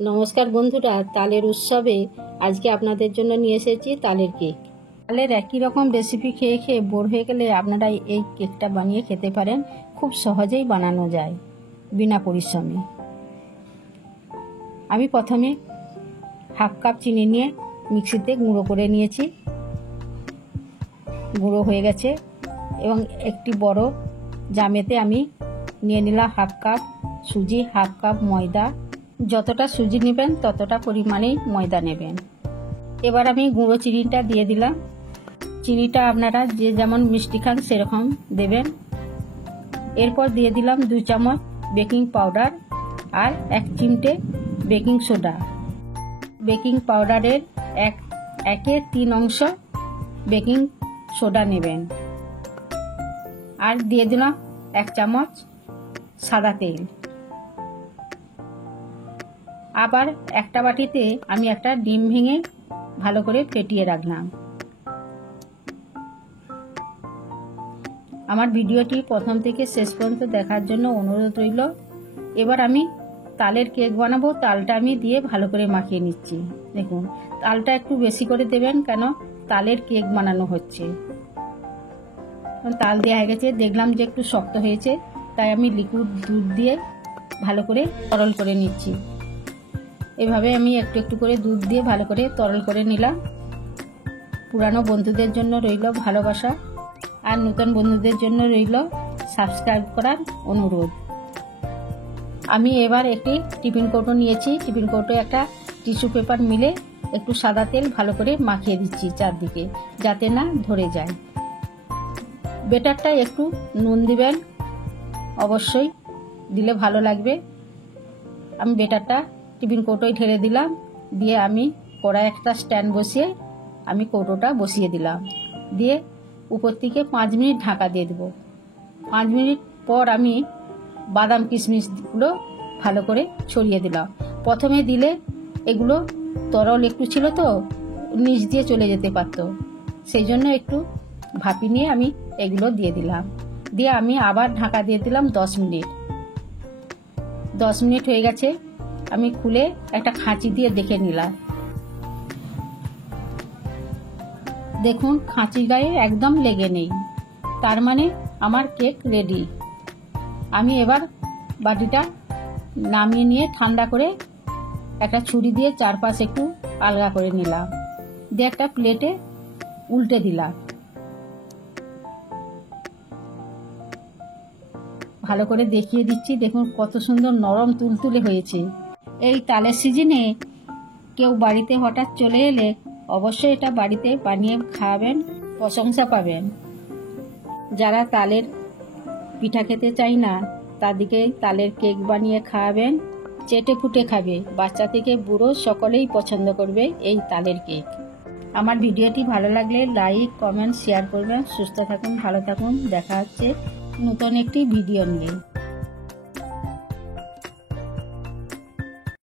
নমস্কার বন্ধুরা, তালের উৎসবে আজকে আপনাদের জন্য নিয়ে এসেছি তালের কেক। তালের একই রকম রেসিপি খেয়ে খেয়ে বোর হয়ে গেলে আপনারা এই কেকটা বানিয়ে খেতে পারেন। খুব সহজেই বানানো যায় বিনা পরিশ্রমে। আমি প্রথমে হাফ কাপ চিনি নিয়ে মিক্সিতে গুঁড়ো করে নিয়েছি। গুঁড়ো হয়ে গেছে এবং একটি বড় জামেতে আমি নিয়ে নিলাম হাফ কাপ সুজি, হাফ কাপ ময়দা। যতটা সুজি নেবেন ততটা পরিমাণেই ময়দা নেবেন। এবার আমি গুঁড়ো চিনিটা দিয়ে দিলাম। চিনিটা আপনারা যে যেমন মিষ্টি খান সেরকম দেবেন। এরপর দিয়ে দিলাম 2 চামচ বেকিং পাউডার আর 1 চিমটে বেকিং সোডা। বেকিং পাউডারের 1/3 অংশ বেকিং সোডা নেবেন। আর দিয়ে দিলাম 1 চামচ সাদা তেল। আবার একটা বাটিতে আমি একটা ডিম ভেঙে ভালো করে ফেটিয়ে রাখলাম। আমার ভিডিওটি প্রথম থেকে শেষ পর্যন্ত দেখার জন্য অনুরোধ রইল। এবার আমি তালের কেক বানাবো। তালটা আমি দিয়ে ভালো করে মাখিয়ে নিচ্ছি। দেখুন, তালটা একটু বেশি করে দেবেন, কেন তালের কেক বানানো হচ্ছে। তাল দেওয়া হয়ে গেছে, দেখলাম যে একটু শক্ত হয়েছে, তাই আমি লিকুইড দুধ দিয়ে ভালো করে তরল করে নিচ্ছি। এভাবে আমি একটু একটু করে দুধ দিয়ে ভালো করে তরল করে নিলাম। পুরানো বন্ধুদের জন্য রইল ভালোবাসা, আর নতুন বন্ধুদের জন্য রইল সাবস্ক্রাইব করার অনুরোধ। আমি এবার একটি টিফিন কৌটো নিয়েছি। টিফিন কৌটো একটা টিস্যু পেপার মিলে একটু সাদা তেল ভালো করে মাখিয়ে দিচ্ছি চারদিকে, যাতে না ধরে যায়। বেটারটা একটু নুন দিবেন, অবশ্যই দিলে ভালো লাগবে। আমি বেটারটা টিফিন কৌটোয় ঢেলে দিলাম। দিয়ে আমি কড়াই একটা স্ট্যান্ড বসিয়ে আমি কৌটোটা বসিয়ে দিলাম। দিয়ে উপর থেকে 5 মিনিট ঢাকা দিয়ে দেবো। 5 মিনিট পর আমি বাদাম কিশমিশগুলো ভালো করে ছড়িয়ে দিলাম। প্রথমে দিলে এগুলো তরল একটু ছিল তো নিচ দিয়ে চলে যেতে পারতো, সেই জন্য একটু ভাপি নিয়ে আমি এগুলো দিয়ে দিলাম। দিয়ে আমি আবার ঢাকা দিয়ে দিলাম 10 মিনিট। 10 মিনিট হয়ে গেছে। আমি খুলে একটা খাঁচি দিয়ে দেখে নিলাম। দেখুন, খাঁচির গায়ে একদম লেগে নেই, তার মানে আমার কেক রেডি। আমি এবার বাটিটা নামিয়ে নিয়ে ঠান্ডা করে একটা ছুরি দিয়ে চারপাশে একটু আলগা করে নিলাম। দিয়ে একটা প্লেটে উল্টে দিলাম। ভালো করে দেখিয়ে দিচ্ছি। দেখুন কত সুন্দর নরম তুলতুলে হয়েছে। এই তালের সিজনে কেউ বাড়িতে হঠাৎ চলে এলে অবশ্যই এটা বাড়িতে বানিয়ে খাওয়াবেন, প্রশংসা পাবেন। যারা তালের পিঠা খেতে চায় না তাদেরকে তালের কেক বানিয়ে খাওয়াবেন, চেটে ফুটে খাবে। বাচ্চা থেকে বুড়ো সকলেই পছন্দ করবে এই তালের কেক। আমার ভিডিওটি ভালো লাগলে লাইক, কমেন্ট, শেয়ার করবেন। সুস্থ থাকুন, ভালো থাকুন। দেখা হচ্ছে নতুন একটি ভিডিও নিয়ে।